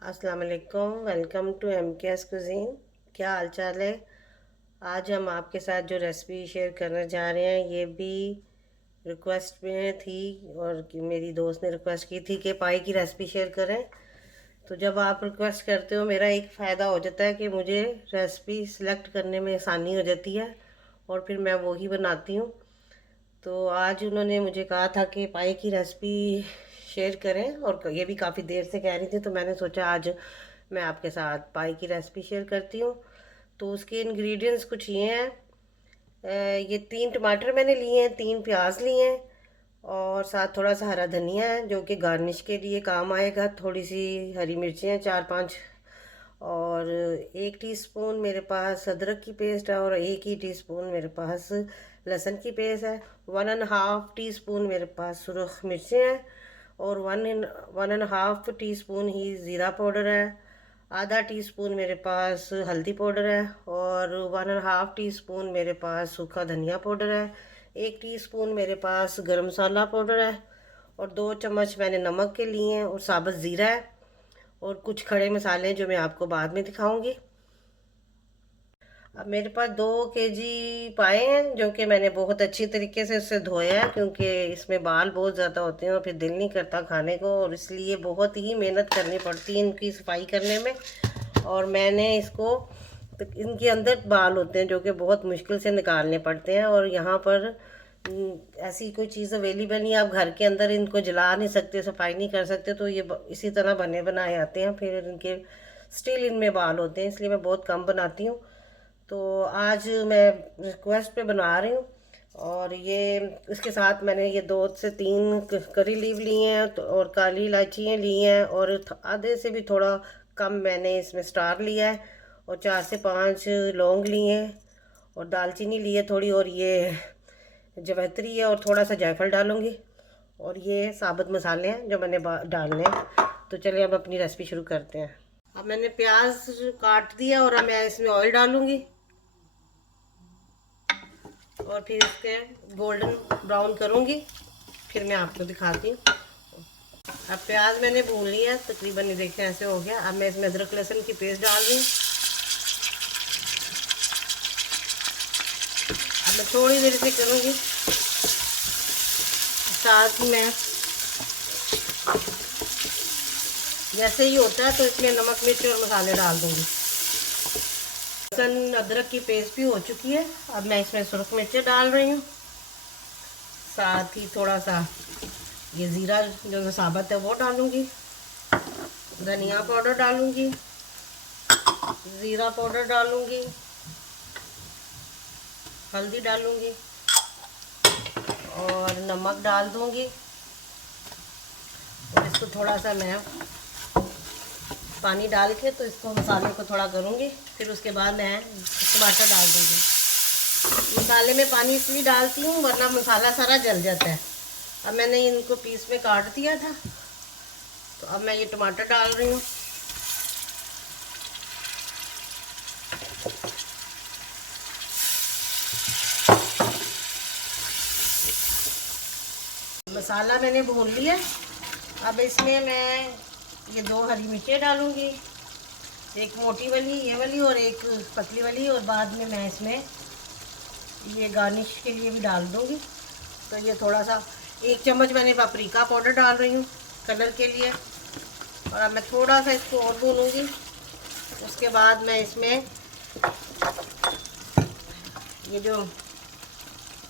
अस्सलाम वालेकुम। Welcome to M के एस कुज़ीन। क्या हाल चाल है? आज हम आपके साथ जो रेसिपी शेयर करने जा रहे हैं ये भी रिक्वेस्ट में थी, और मेरी दोस्त ने रिक्वेस्ट की थी कि पाई की रेसिपी शेयर करें। तो जब आप रिक्वेस्ट करते हो मेरा एक फ़ायदा हो जाता है कि मुझे रेसिपी सिलेक्ट करने में आसानी हो जाती है और फिर मैं वही बनाती हूँ। तो आज उन्होंने मुझे कहा था कि पाई की रेसिपी शेयर करें, और ये भी काफ़ी देर से कह रही थी, तो मैंने सोचा आज मैं आपके साथ पाई की रेसिपी शेयर करती हूँ। तो उसके इंग्रेडिएंट्स कुछ ये हैं। ये 3 टमाटर मैंने लिए हैं, 3 प्याज लिए हैं, और साथ थोड़ा सा हरा धनिया है जो कि गार्निश के लिए काम आएगा। थोड़ी सी हरी मिर्चें हैं, 4-5, और 1 टीस्पून मेरे पास अदरक की पेस्ट है, और 1 ही टीस्पून मेरे पास लहसुन की पेस्ट है। 1.5 टीस्पून मेरे पास सुरख मिर्चें हैं, और 1.5 टीस्पून ही ज़ीरा पाउडर है। आधा 1 टीस्पून मेरे पास हल्दी पाउडर है, और 1.5 टीस्पून मेरे पास सूखा धनिया पाउडर है। 1 टीस्पून मेरे पास गरम मसाला पाउडर है, और 2 चम्मच मैंने नमक के लिए हैं, और साबुत ज़ीरा है, और कुछ खड़े मसाले हैं जो मैं आपको बाद में दिखाऊंगी। अब मेरे पास 2 केजी पाए हैं जो कि मैंने बहुत अच्छी तरीके से उससे धोया है, क्योंकि इसमें बाल बहुत ज़्यादा होते हैं और फिर दिल नहीं करता खाने को, और इसलिए बहुत ही मेहनत करनी पड़ती है इनकी सफाई करने में। और मैंने इसको, तो इनके अंदर बाल होते हैं जो कि बहुत मुश्किल से निकालने पड़ते हैं, और यहाँ पर ऐसी कोई चीज़ अवेलेबल नहीं, आप घर के अंदर इनको जला नहीं सकते, सफाई नहीं कर सकते, तो ये इसी तरह बने बनाए आते हैं। फिर इनके स्टिल इनमें बाल होते हैं, इसलिए मैं बहुत कम बनाती हूँ। तो आज मैं रिक्वेस्ट पे बना रही हूँ। और ये इसके साथ मैंने ये 2 से 3 करी लीव लिए हैं, तो और काली इलायचियाँ ली हैं, और आधे से भी थोड़ा कम मैंने इसमें स्टार लिया है, और 4 से 5 लौंग लिए हैं, और दालचीनी ली है थोड़ी, और ये जवैत्री है, और थोड़ा सा जायफल डालूंगी। और ये साबुत मसाले हैं जो मैंने डालने हैं। तो चलिए अब अपनी रेसिपी शुरू करते हैं। अब मैंने प्याज काट दिया, और अब मैं इसमें ऑयल डालूंगी, और फिर इसके गोल्डन ब्राउन करूंगी, फिर मैं आपको दिखाती हूँ। अब प्याज मैंने भून लिया तकरीबन, ये देखें ऐसे हो गया। अब मैं इसमें अदरक लहसुन की पेस्ट डाल रही हूँ। अब मैं थोड़ी देर से करूँगी, साथ ही मैं जैसे ही होता है तो इसमें नमक मिर्च और मसाले डाल दूँगी। लहसुन अदरक की पेस्ट भी हो चुकी है। अब मैं इसमें सुरख मिर्चें डाल रही हूँ, साथ ही थोड़ा सा ये ज़ीरा जो साबुत है वो डालूँगी, धनिया पाउडर डालूँगी, ज़ीरा पाउडर डालूँगी, हल्दी डालूँगी, और नमक डाल दूँगी। और इसको थोड़ा सा मैं पानी डाल के तो इसको मसाले को थोड़ा करूँगी, फिर उसके बाद मैं टमाटर डाल दूँगी। मसाले में पानी इसलिए डालती हूँ वरना मसाला सारा जल जाता है। अब मैंने इनको पीस में काट दिया था, तो अब मैं ये टमाटर डाल रही हूँ। मसाला मैंने भून लिया। अब इसमें मैं ये 2 हरी मिर्चें डालूँगी, एक मोटी वाली ये वाली और एक पतली वाली, और बाद में मैं इसमें ये गार्निश के लिए भी डाल दूँगी। तो ये थोड़ा सा 1 चम्मच मैंने पापरिका पाउडर डाल रही हूँ कलर के लिए। और अब मैं थोड़ा सा इसको और भूनूँगी। उसके बाद मैं इसमें ये जो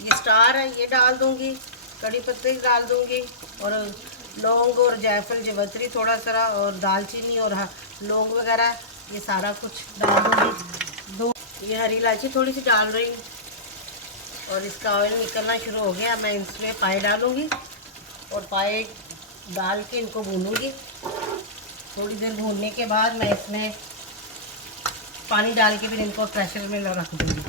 ये स्टार है ये डाल दूँगी, कड़ी पत्ते डाल दूँगी, और लौंग और जायफल जवैत्री थोड़ा सा, और दालचीनी और लौंग वगैरह ये सारा कुछ डाल दूँगी। ये हरी इलायची थोड़ी सी डाल रही हूँ, और इसका ऑयल निकलना शुरू हो गया। मैं इसमें पाए डालूँगी, और पाए डाल के इनको भूनूँगी। थोड़ी देर भूनने के बाद मैं इसमें पानी डाल के फिर इनको प्रेशर में रख दूँगी।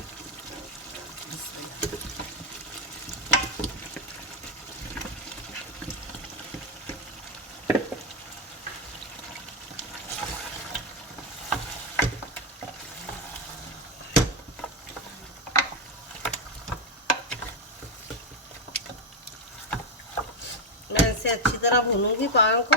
मैं इसे अच्छी तरह भूनूंगी पान को,